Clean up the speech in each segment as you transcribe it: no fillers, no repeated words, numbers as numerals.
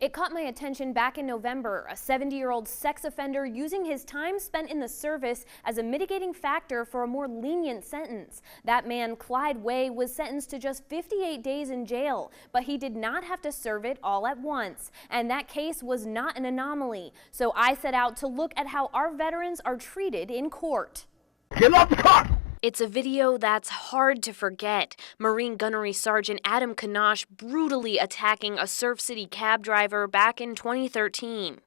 It caught my attention back in November, a 70-year-old sex offender using his time spent in the service as a mitigating factor for a more lenient sentence. That man, Clyde Way, was sentenced to just 58 days in jail, but he did not have to serve it all at once. And that case was not an anomaly. So I set out to look at how our veterans are treated in court. Get off the car! It's a video that's hard to forget. Marine Gunnery Sergeant Adam Kanash brutally attacking a Surf City cab driver back in 2013.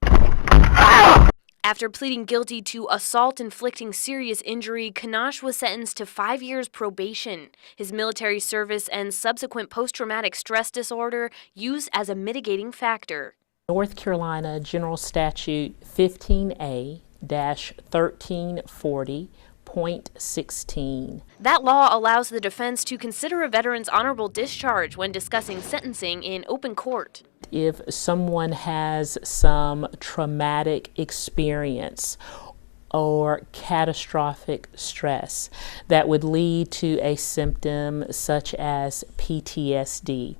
After pleading guilty to assault inflicting serious injury, Kanash was sentenced to 5 years probation. His military service and subsequent post-traumatic stress disorder used as a mitigating factor. North Carolina General Statute 15A-1340.16. That law allows the defense to consider a veteran's honorable discharge when discussing sentencing in open court. If someone has some traumatic experience or catastrophic stress that would lead to a symptom such as PTSD,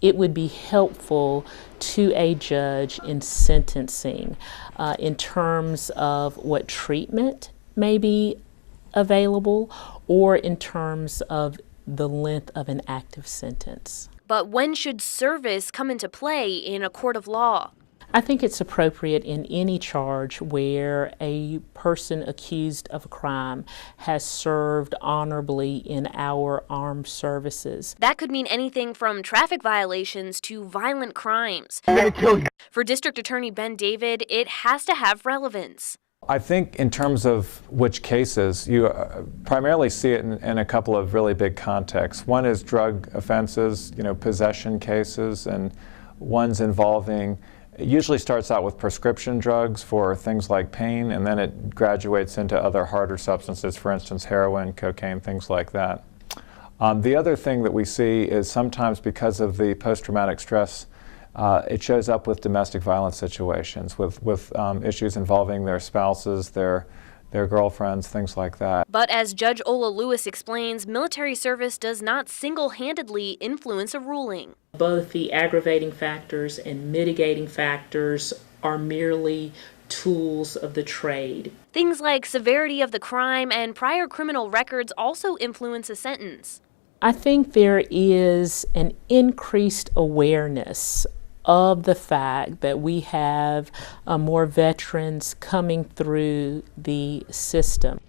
it would be helpful to a judge in sentencing in terms of what treatment may be available or in terms of the length of an active sentence. But when should service come into play in a court of law? I think it's appropriate in any charge where a person accused of a crime has served honorably in our armed services. That could mean anything from traffic violations to violent crimes. I'm gonna kill you. For District Attorney Ben David, it has to have relevance. I think in terms of which cases, you primarily see it in a couple of really big contexts. One is drug offenses, possession cases, and ones involving, it usually starts out with prescription drugs for things like pain, and then it graduates into other harder substances, for instance, heroin, cocaine, things like that. The other thing that we see is sometimes because of the post-traumatic stress, it shows up with domestic violence situations, with issues involving their spouses, their girlfriends, things like that. But as Judge Ola Lewis explains, military service does not single-handedly influence a ruling. Both the aggravating factors and mitigating factors are merely tools of the trade. Things like severity of the crime and prior criminal records also influence a sentence. I think there is an increased awareness of the fact that we have more veterans coming through the system.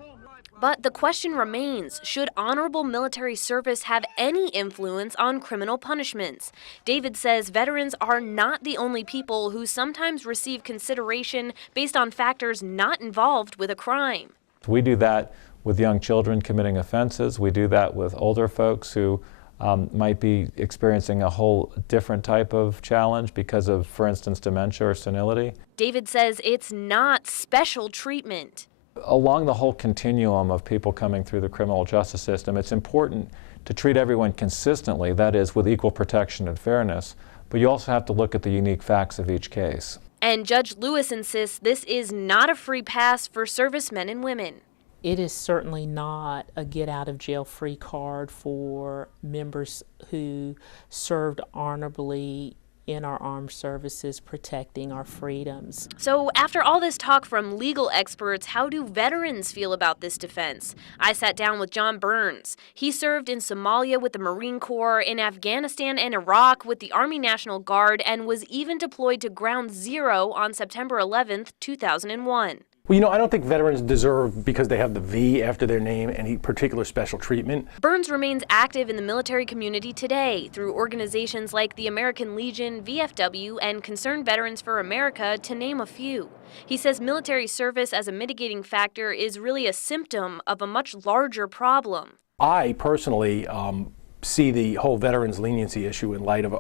But the question remains, should honorable military service have any influence on criminal punishments? David says veterans are not the only people who sometimes receive consideration based on factors not involved with a crime. We do that with young children committing offenses. We do that with older folks who might be experiencing a whole different type of challenge because of, for instance, dementia or senility. David says it's not special treatment. Along the whole continuum of people coming through the criminal justice system, it's important to treat everyone consistently, that is, with equal protection and fairness, but you also have to look at the unique facts of each case. And Judge Lewis insists this is not a free pass for servicemen and women. It is certainly not a get-out-of-jail-free card for members who served honorably in our armed services protecting our freedoms. So after all this talk from legal experts, how do veterans feel about this defense? I sat down with John Burns. He served in Somalia with the Marine Corps, in Afghanistan and Iraq with the Army National Guard, and was even deployed to Ground Zero on September 11th, 2001. Well, I don't think veterans deserve, because they have the V after their name, any particular special treatment. Burns remains active in the military community today through organizations like the American Legion, VFW, and Concerned Veterans for America, to name a few. He says military service as a mitigating factor is really a symptom of a much larger problem. I personally see the whole veterans leniency issue in light of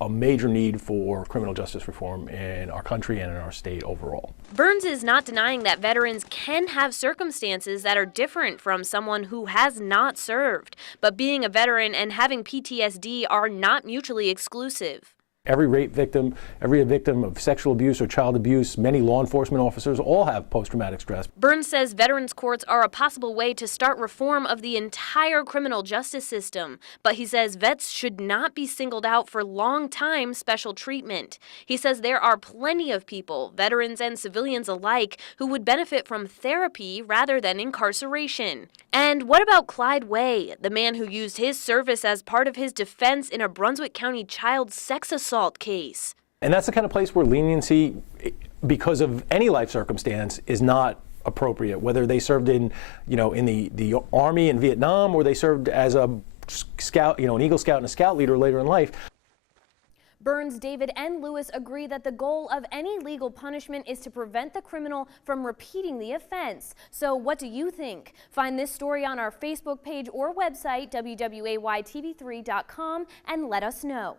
a major need for criminal justice reform in our country and in our state overall. Burns is not denying that veterans can have circumstances that are different from someone who has not served, but being a veteran and having PTSD are not mutually exclusive. Every rape victim, every victim of sexual abuse or child abuse, many law enforcement officers all have post-traumatic stress. Burns says veterans courts are a possible way to start reform of the entire criminal justice system, but he says vets should not be singled out for long-time special treatment. He says there are plenty of people, veterans and civilians alike, who would benefit from therapy rather than incarceration. And what about Clyde Way, the man who used his service as part of his defense in a Brunswick County child sex assault case? And that's the kind of place where leniency, because of any life circumstance, is not appropriate. Whether they served in, in the Army in Vietnam, or they served as a scout, an Eagle Scout and a scout leader later in life. Burns, David, and Lewis agree that the goal of any legal punishment is to prevent the criminal from repeating the offense. So what do you think? Find this story on our Facebook page or website, wwaytv3.com, and let us know.